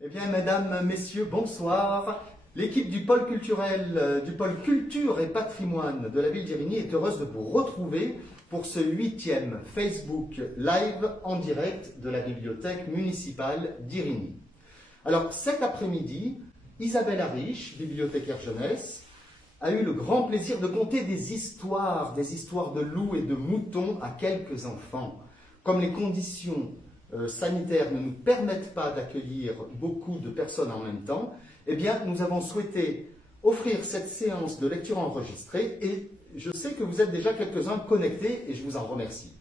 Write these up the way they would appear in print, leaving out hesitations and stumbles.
Eh bien, mesdames, messieurs, bonsoir. L'équipe du pôle culturel, du pôle culture et patrimoine de la ville d'Irigny est heureuse de vous retrouver pour ce 8e Facebook Live en direct de la bibliothèque municipale d'Irigny. Alors, cet après-midi, Isabelle Ariche, bibliothécaire jeunesse, a eu le grand plaisir de conter des histoires de loups et de moutons à quelques enfants. Comme les conditions sanitaires ne nous permettent pas d'accueillir beaucoup de personnes en même temps, eh bien, nous avons souhaité offrir cette séance de lecture enregistrée et je sais que vous êtes déjà quelques-uns connectés et je vous en remercie.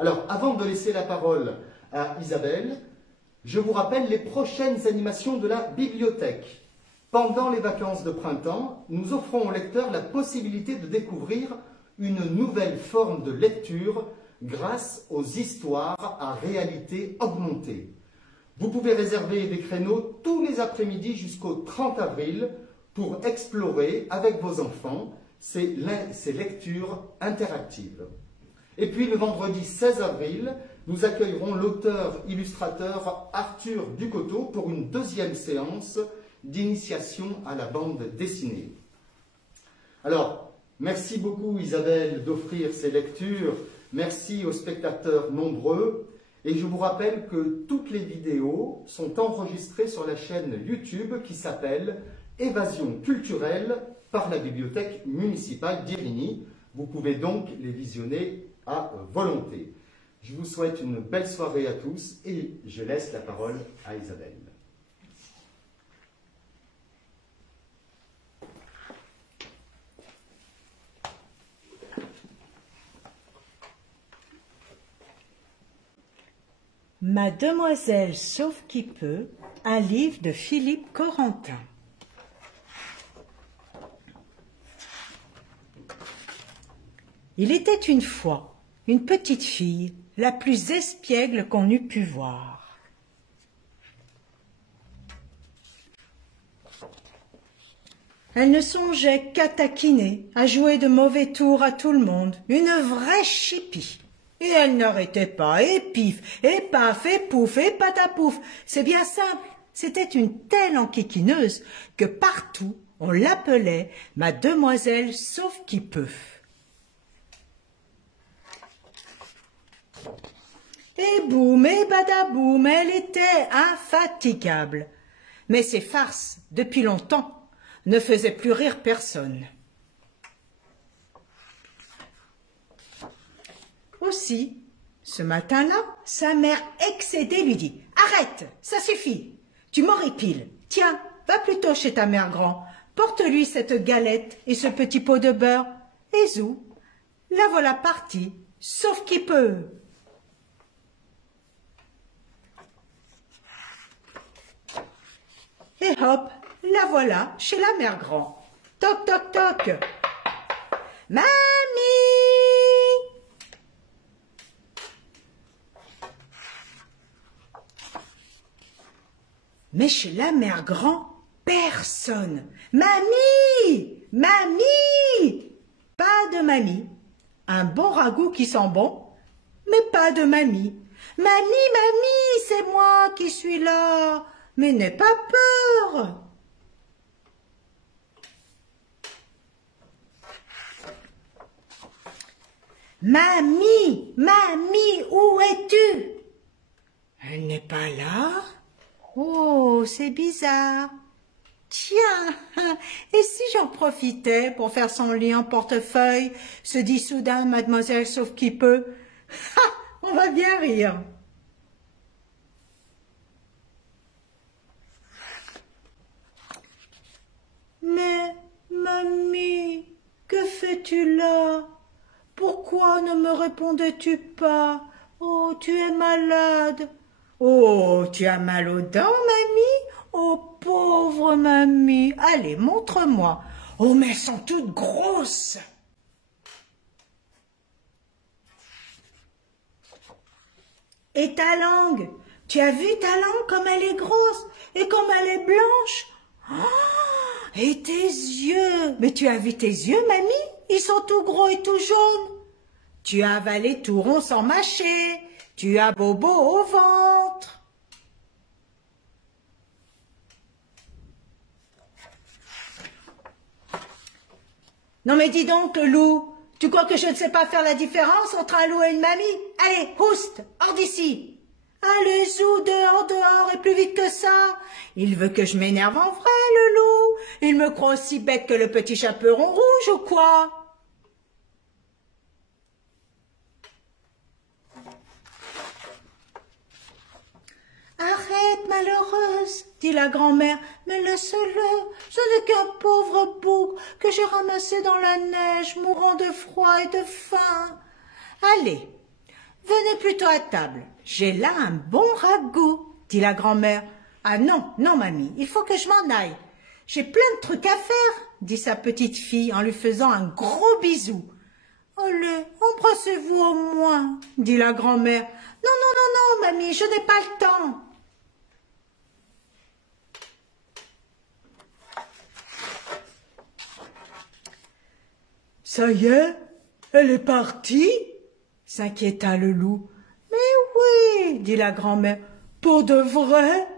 Alors, avant de laisser la parole à Isabelle, je vous rappelle les prochaines animations de la bibliothèque. Pendant les vacances de printemps, nous offrons aux lecteurs la possibilité de découvrir une nouvelle forme de lecture grâce aux histoires à réalité augmentée. Vous pouvez réserver des créneaux tous les après-midi jusqu'au 30 avril pour explorer avec vos enfants ces lectures interactives. Et puis le vendredi 16 avril, nous accueillerons l'auteur-illustrateur Arthur Ducoteau pour une deuxième séance d'initiation à la bande dessinée. Alors, merci beaucoup Isabelle d'offrir ces lectures, merci aux spectateurs nombreux et je vous rappelle que toutes les vidéos sont enregistrées sur la chaîne YouTube qui s'appelle Évasion culturelle par la bibliothèque municipale d'Irigny. Vous pouvez donc les visionner à volonté. Je vous souhaite une belle soirée à tous et je laisse la parole à Isabelle. Mademoiselle Sauve qui peut, un livre de Philippe Corentin. Il était une fois une petite fille, la plus espiègle qu'on eût pu voir. Elle ne songeait qu'à taquiner, à jouer de mauvais tours à tout le monde, une vraie chipie. Et elle n'arrêtait pas, et pif, et paf, et pouf, et patapouf. C'est bien simple, c'était une telle enquiquineuse que partout on l'appelait Mademoiselle Sauve qui peut. Et boum, et badaboum, elle était infatigable. Mais ses farces, depuis longtemps, ne faisaient plus rire personne. Aussi, ce matin-là, sa mère excédée lui dit « Arrête, ça suffit, tu m'horripiles. Tiens, va plutôt chez ta mère grand, porte-lui cette galette et ce petit pot de beurre. » Et zou, la voilà partie, sauf qui peut. Et hop, la voilà chez la mère grand. Toc, toc, toc. « Mamie !» Mais chez la mère grand, personne. « Mamie! Mamie !» Pas de mamie. Un bon ragoût qui sent bon, mais pas de mamie. « Mamie, mamie, c'est moi qui suis là, mais n'aie pas peur !» « Mamie, mamie, où es-tu » Elle n'est pas là. Oh, c'est bizarre. Tiens, et si j'en profitais pour faire son lit en portefeuille, se dit soudain Mademoiselle Sauve qui peut. Ha, on va bien rire. Mais, mamie, que fais-tu là? Pourquoi ne me répondais-tu pas? Oh, tu es malade. Oh, tu as mal aux dents, mamie? Oh, pauvre mamie. Allez, montre-moi. Oh, mais elles sont toutes grosses. Et ta langue? Tu as vu ta langue comme elle est grosse et comme elle est blanche? Oh, et tes yeux? Mais tu as vu tes yeux, mamie? Ils sont tout gros et tout jaunes. Tu as avalé tout rond sans mâcher. Tu as bobo au ventre. Non mais dis donc, le loup, tu crois que je ne sais pas faire la différence entre un loup et une mamie? Allez, houste, hors d'ici. Allez, zou, dehors, dehors, et plus vite que ça. Il veut que je m'énerve en vrai, le loup. Il me croit aussi bête que le petit chaperon rouge ou quoi? Arrête, malheureuse, dit la grand-mère, mais laisse-le, ce n'est qu'un pauvre bouc que j'ai ramassé dans la neige, mourant de froid et de faim. Allez, venez plutôt à table, j'ai là un bon ragoût, dit la grand-mère. Ah non, non, mamie, il faut que je m'en aille. J'ai plein de trucs à faire, dit sa petite fille en lui faisant un gros bisou. Allez, embrassez-vous au moins, dit la grand-mère. Non, non, non, non, mamie, je n'ai pas le temps. Ça y est, elle est partie, s'inquiéta le loup. Mais oui, dit la grand-mère, pour de vrai?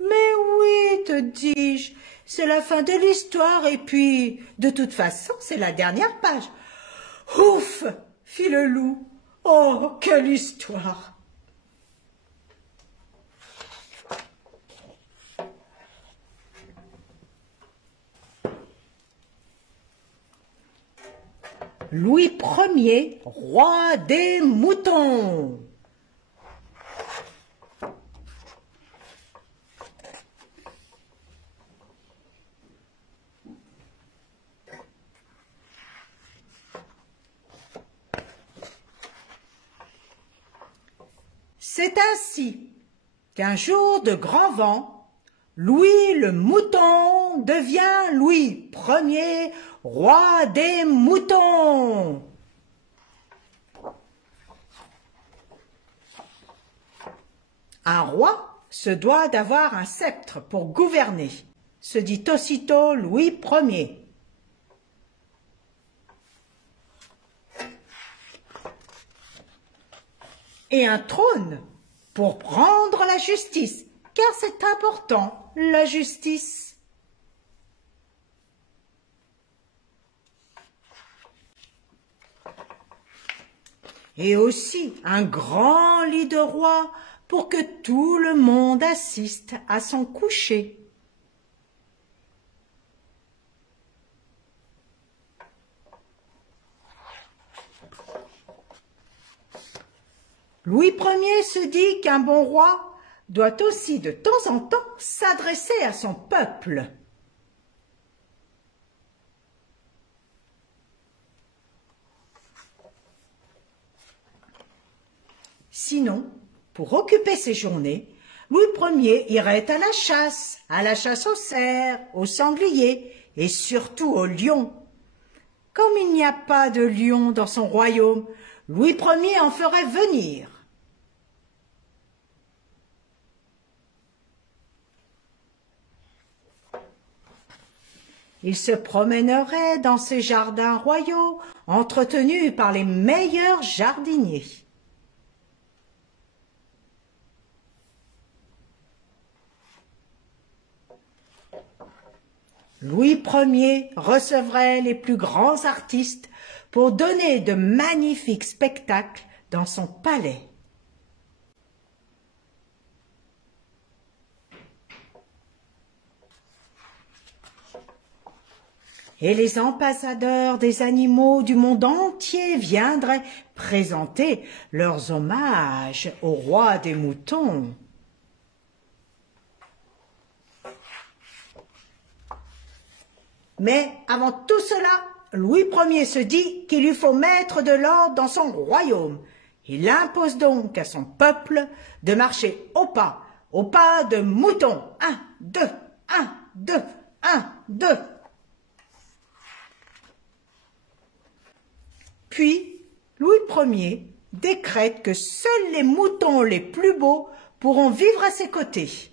Mais oui, te dis-je, c'est la fin de l'histoire et puis, de toute façon, c'est la dernière page. Ouf, fit le loup. Oh, quelle histoire! Louis Ier, roi des moutons. C'est ainsi qu'un jour de grand vent, Louis le Mouton devient Louis Ier, roi des moutons. Un roi se doit d'avoir un sceptre pour gouverner, se dit aussitôt Louis Ier. Et un trône pour prendre la justice, car c'est important, la justice. Et aussi un grand lit de roi pour que tout le monde assiste à son coucher. Louis Ier se dit qu'un bon roi doit aussi de temps en temps s'adresser à son peuple. Sinon, pour occuper ses journées, Louis Ier irait à la chasse aux cerfs, aux sangliers et surtout aux lions. Comme il n'y a pas de lions dans son royaume, Louis Ier en ferait venir. Il se promènerait dans ses jardins royaux, entretenus par les meilleurs jardiniers. Louis Ier recevrait les plus grands artistes pour donner de magnifiques spectacles dans son palais. Et les ambassadeurs des animaux du monde entier viendraient présenter leurs hommages au roi des moutons. Mais avant tout cela, Louis Ier se dit qu'il lui faut mettre de l'ordre dans son royaume. Il impose donc à son peuple de marcher au pas de mouton. 1, 2, 1, 2, 1, 2. Puis, Louis Ier décrète que seuls les moutons les plus beaux pourront vivre à ses côtés.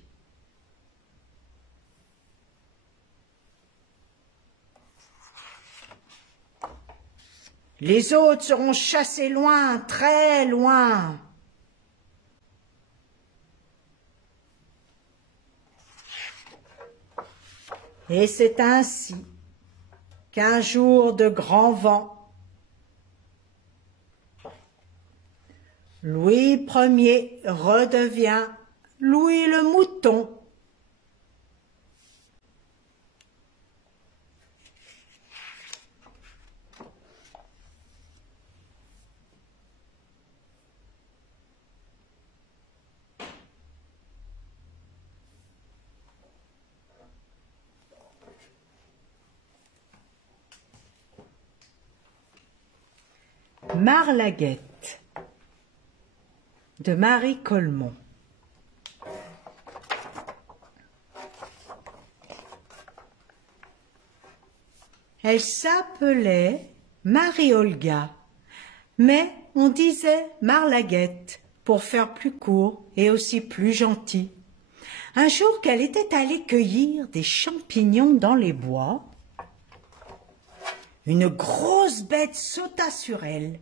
Les autres seront chassés loin, très loin. Et c'est ainsi qu'un jour de grand vent, Louis Ier redevient Louis le Mouton. Marlaguette de Marie Colmont. Elle s'appelait Marie-Olga, mais on disait Marlaguette pour faire plus court et aussi plus gentil. Un jour qu'elle était allée cueillir des champignons dans les bois, une grosse bête sauta sur elle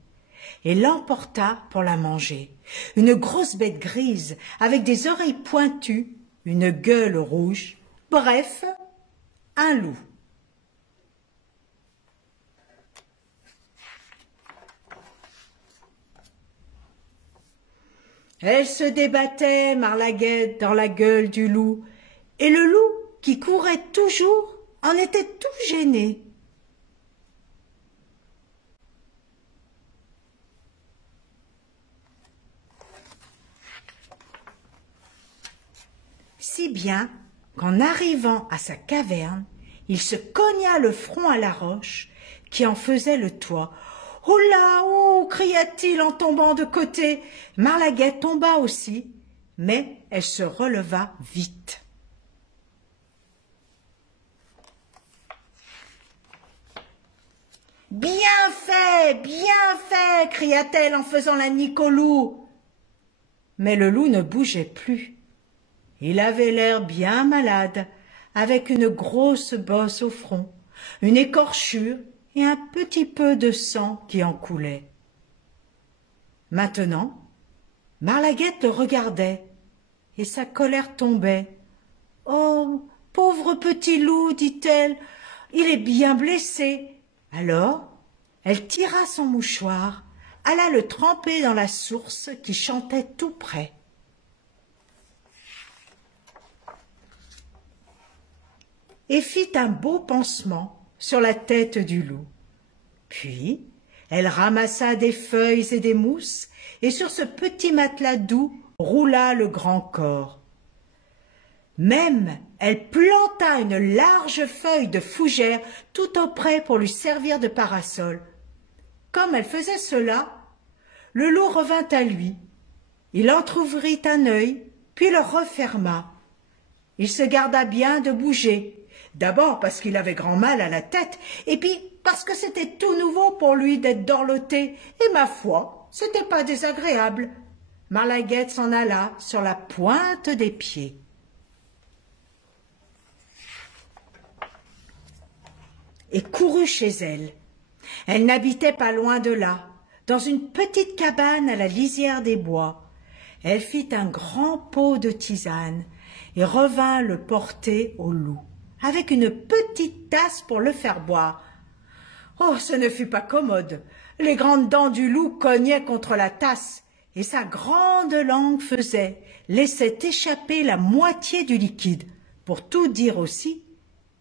et l'emporta pour la manger. Une grosse bête grise avec des oreilles pointues, une gueule rouge, bref, un loup. Elle se débattait, Marlaguette, dans la gueule du loup, et le loup, qui courait toujours, en était tout gêné. Si bien qu'en arrivant à sa caverne, il se cogna le front à la roche qui en faisait le toit. « Oh là, oh !» cria-t-il en tombant de côté. Marlaguette tomba aussi, mais elle se releva vite. « Bien fait !» cria-t-elle en faisant la nique au loup. Mais le loup ne bougeait plus. Il avait l'air bien malade, avec une grosse bosse au front, une écorchure et un petit peu de sang qui en coulait. Maintenant, Marlaguette le regardait et sa colère tombait. « Oh, pauvre petit loup, dit-elle, il est bien blessé. » Alors, elle tira son mouchoir, alla le tremper dans la source qui chantait tout près. Et fit un beau pansement sur la tête du loup. Puis, elle ramassa des feuilles et des mousses, et sur ce petit matelas doux roula le grand corps. Même, elle planta une large feuille de fougère tout auprès pour lui servir de parasol. Comme elle faisait cela, le loup revint à lui. Il entr'ouvrit un œil, puis le referma. Il se garda bien de bouger. D'abord parce qu'il avait grand mal à la tête, et puis parce que c'était tout nouveau pour lui d'être dorloté, et ma foi, c'était pas désagréable. Marlaguette s'en alla sur la pointe des pieds. Et courut chez elle. Elle n'habitait pas loin de là, dans une petite cabane à la lisière des bois. Elle fit un grand pot de tisane et revint le porter au loup, avec une petite tasse pour le faire boire. Oh, ce ne fut pas commode. Les grandes dents du loup cognaient contre la tasse, et sa grande langue laissait échapper la moitié du liquide. Pour tout dire aussi,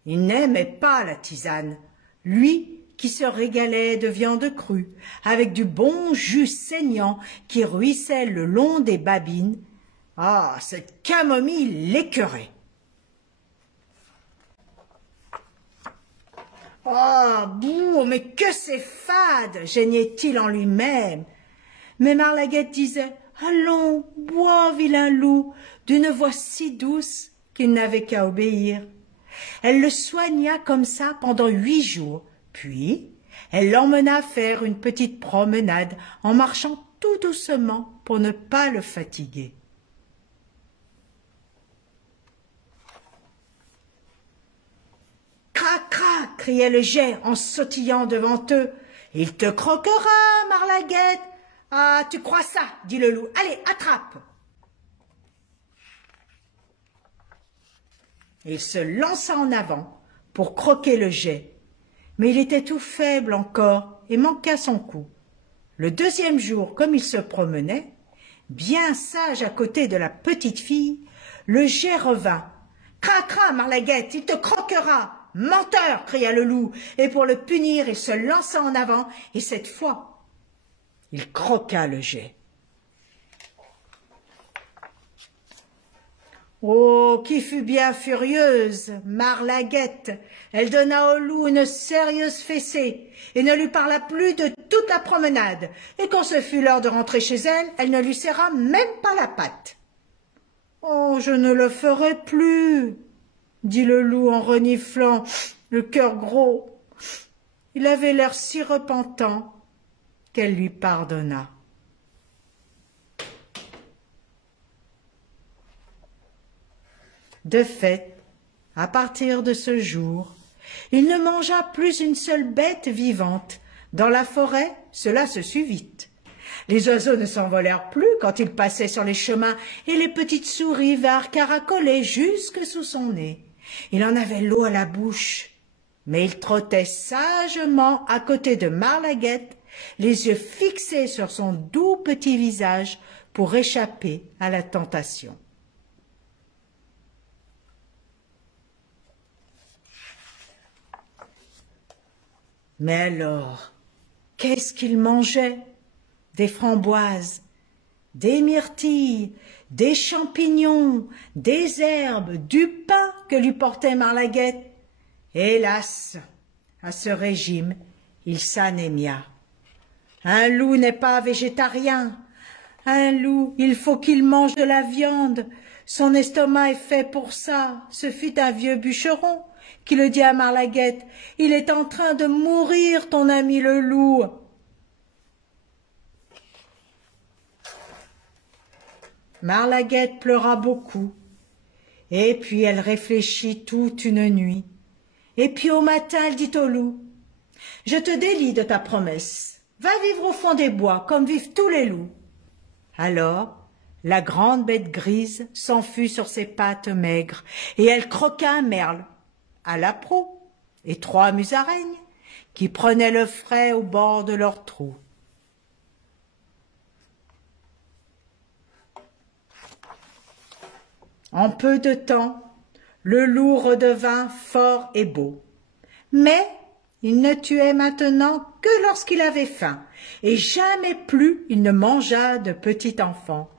il n'aimait pas la tisane, lui qui se régalait de viande crue, avec du bon jus saignant qui ruisselle le long des babines. Ah, cette camomille l'écœurait. « Oh, bouh, mais que c'est fade !» geignait-il en lui-même. Mais Marlaguette disait « Allons, bois, vilain loup !» d'une voix si douce qu'il n'avait qu'à obéir. Elle le soigna comme ça pendant 8 jours, puis elle l'emmena faire une petite promenade en marchant tout doucement pour ne pas le fatiguer. « Crac, crac !» criait le geai en sautillant devant eux. « Il te croquera, Marlaguette !»« Ah, tu crois ça ?» dit le loup. « Allez, attrape !» Il se lança en avant pour croquer le geai. mais il était tout faible encore et manqua son coup. Le deuxième jour, comme il se promenait, bien sage à côté de la petite fille, le geai revint. « Crin, crin, Marlaguette, il te croquera !»« Menteur !» cria le loup, et pour le punir, il se lança en avant, et cette fois, il croqua le geai. Oh, qui fut bien furieuse, Marlaguette. Elle donna au loup une sérieuse fessée et ne lui parla plus de toute la promenade. Et quand ce fut l'heure de rentrer chez elle, elle ne lui serra même pas la patte. « Oh, je ne le ferai plus, » dit le loup en reniflant, le cœur gros. Il avait l'air si repentant qu'elle lui pardonna. De fait, à partir de ce jour, il ne mangea plus une seule bête vivante. Dans la forêt, cela se sut vite. Les oiseaux ne s'envolèrent plus quand il passait sur les chemins, et les petites souris vinrent caracoler jusque sous son nez. Il en avait l'eau à la bouche, mais il trottait sagement à côté de Marlaguette, les yeux fixés sur son doux petit visage pour échapper à la tentation. Mais alors, qu'est-ce qu'il mangeait? Des framboises, des myrtilles, des champignons, des herbes, du pain que lui portait Marlaguette. Hélas, à ce régime, il s'anémia. Un loup n'est pas végétarien. Un loup, il faut qu'il mange de la viande. Son estomac est fait pour ça. Ce fut un vieux bûcheron qui le dit à Marlaguette. Il est en train de mourir, ton ami le loup. Marlaguette pleura beaucoup, et puis elle réfléchit toute une nuit. Et puis au matin, elle dit au loup, « Je te délie de ta promesse. Va vivre au fond des bois, comme vivent tous les loups. » Alors, la grande bête grise s'enfuit sur ses pattes maigres, et elle croqua un merle, à la proue, et 3 musaraignes, qui prenaient le frais au bord de leur trou. En peu de temps, le loup redevint fort et beau. Mais il ne tuait maintenant que lorsqu'il avait faim, et jamais plus il ne mangea de petit enfant.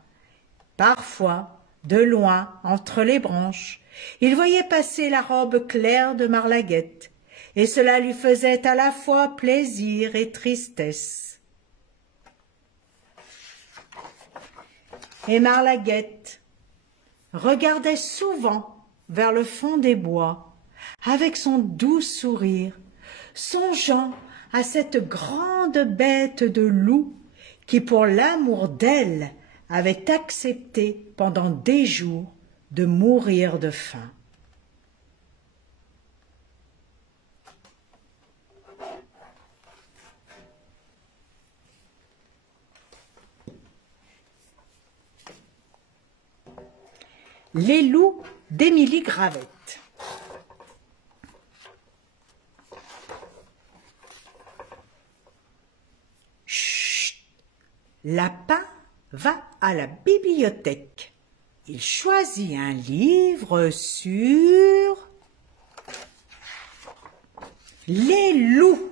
Parfois, de loin, entre les branches, il voyait passer la robe claire de Marlaguette, et cela lui faisait à la fois plaisir et tristesse. Et Marlaguette regardait souvent vers le fond des bois, avec son doux sourire, songeant à cette grande bête de loup qui, pour l'amour d'elle, avait accepté pendant des jours de mourir de faim. Les loups d'Émilie Gravette. Chut! Lapin va à la bibliothèque. Il choisit un livre sur les loups.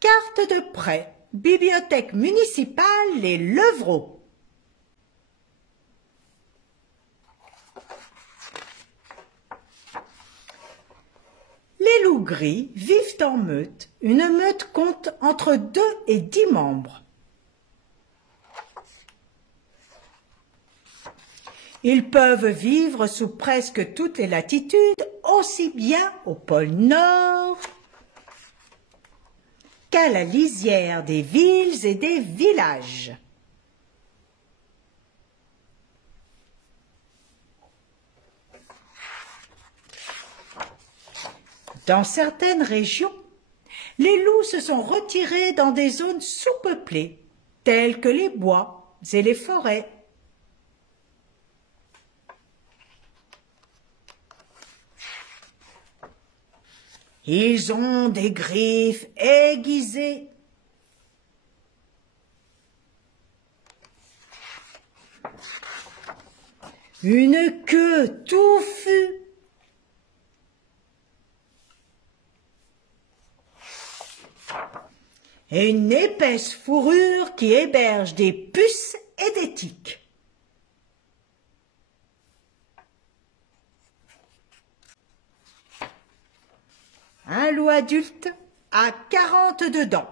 Carte de prêt. Bibliothèque municipale Les Levreaux. Les loups gris vivent en meute. Une meute compte entre 2 et 10 membres. Ils peuvent vivre sous presque toutes les latitudes, aussi bien au pôle Nord qu'à la lisière des villes et des villages. Dans certaines régions, les loups se sont retirés dans des zones sous-peuplées, telles que les bois et les forêts. Ils ont des griffes aiguisées. Une queue touffue. Et une épaisse fourrure qui héberge des puces et des tiques. Un loup adulte a 42 dents.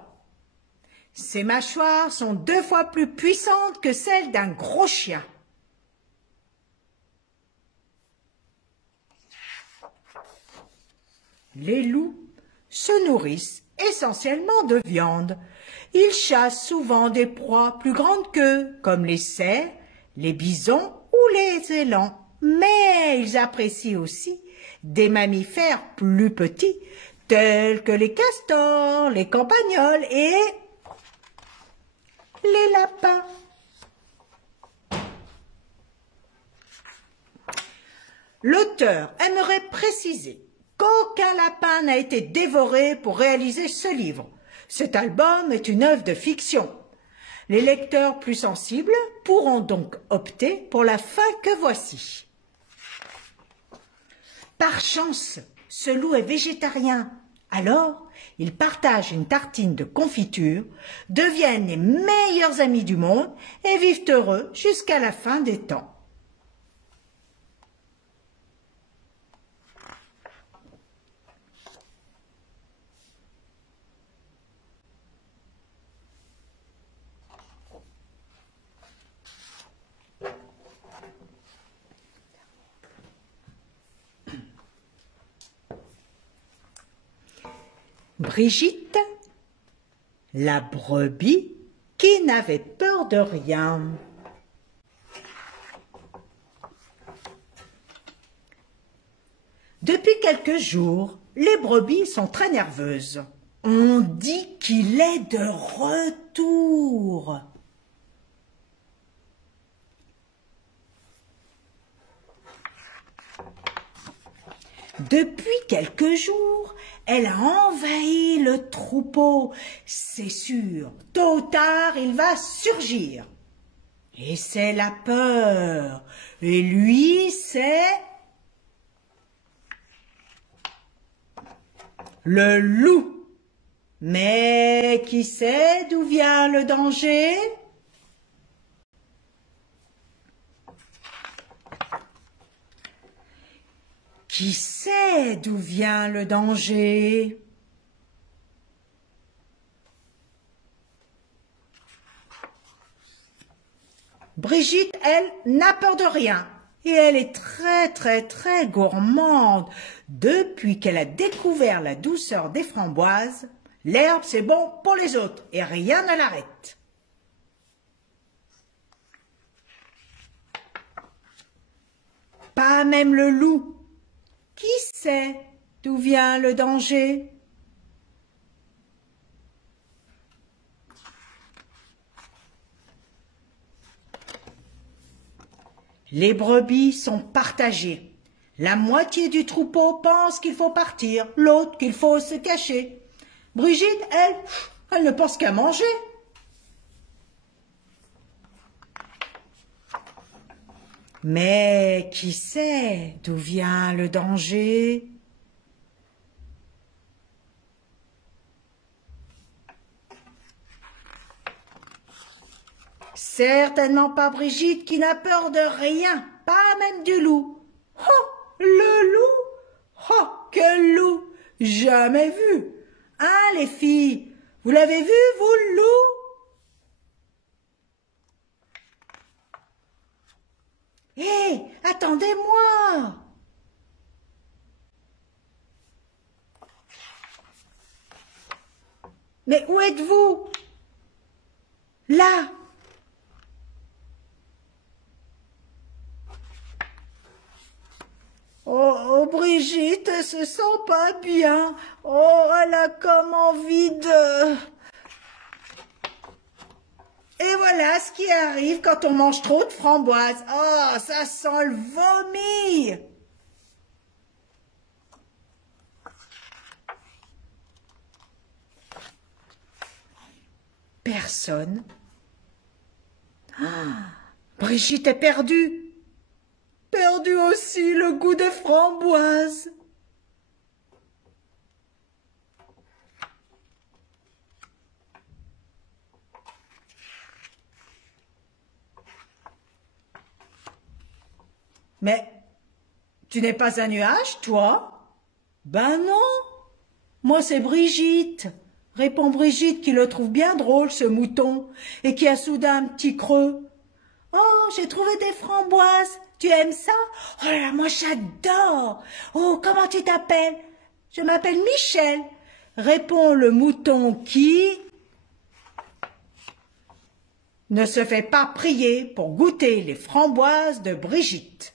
Ses mâchoires sont 2 fois plus puissantes que celles d'un gros chien. Les loups se nourrissent essentiellement de viande. Ils chassent souvent des proies plus grandes qu'eux, comme les cerfs, les bisons ou les élans. Mais ils apprécient aussi des mammifères plus petits, tels que les castors, les campagnols et les lapins. L'auteur aimerait préciser qu'aucun lapin n'a été dévoré pour réaliser ce livre. Cet album est une œuvre de fiction. Les lecteurs plus sensibles pourront donc opter pour la fin que voici. Par chance, ce loup est végétarien. Alors, ils partagent une tartine de confiture, deviennent les meilleurs amis du monde et vivent heureux jusqu'à la fin des temps. Brigitte, la brebis qui n'avait peur de rien. Depuis quelques jours, les brebis sont très nerveuses. On dit qu'il est de retour. Depuis quelques jours, elle a envahi le troupeau. C'est sûr, tôt ou tard, il va surgir. Et c'est la peur. Et lui, c'est le loup. Mais qui sait d'où vient le danger ? Qui sait d'où vient le danger? Brigitte, elle, n'a peur de rien. Et elle est très gourmande. Depuis qu'elle a découvert la douceur des framboises, l'herbe c'est bon pour les autres et rien ne l'arrête. Pas même le loup. Qui sait d'où vient le danger? Les brebis sont partagées. La moitié du troupeau pense qu'il faut partir, l'autre qu'il faut se cacher. Brigitte, elle ne pense qu'à manger. Mais qui sait d'où vient le danger? Certainement pas Brigitte qui n'a peur de rien, pas même du loup. Oh, le loup! Oh, quel loup! Jamais vu! Hein, les filles? Vous l'avez vu, vous, le loup? Hé, attendez-moi! Mais où êtes-vous? Là! Oh, Brigitte, elle se sent pas bien. Oh, elle a comme envie de... Et voilà ce qui arrive quand on mange trop de framboises. Oh, ça sent le vomi. personne. Ah, Brigitte est perdue. Perdu aussi le goût des framboises. Mais tu n'es pas un nuage, toi? Ben non, moi c'est Brigitte, répond Brigitte qui le trouve bien drôle, ce mouton, et qui a soudain un petit creux. Oh, j'ai trouvé des framboises, tu aimes ça? Oh là là, moi j'adore. Oh, comment tu t'appelles? Je m'appelle Michel, répond le mouton qui ne se fait pas prier pour goûter les framboises de Brigitte.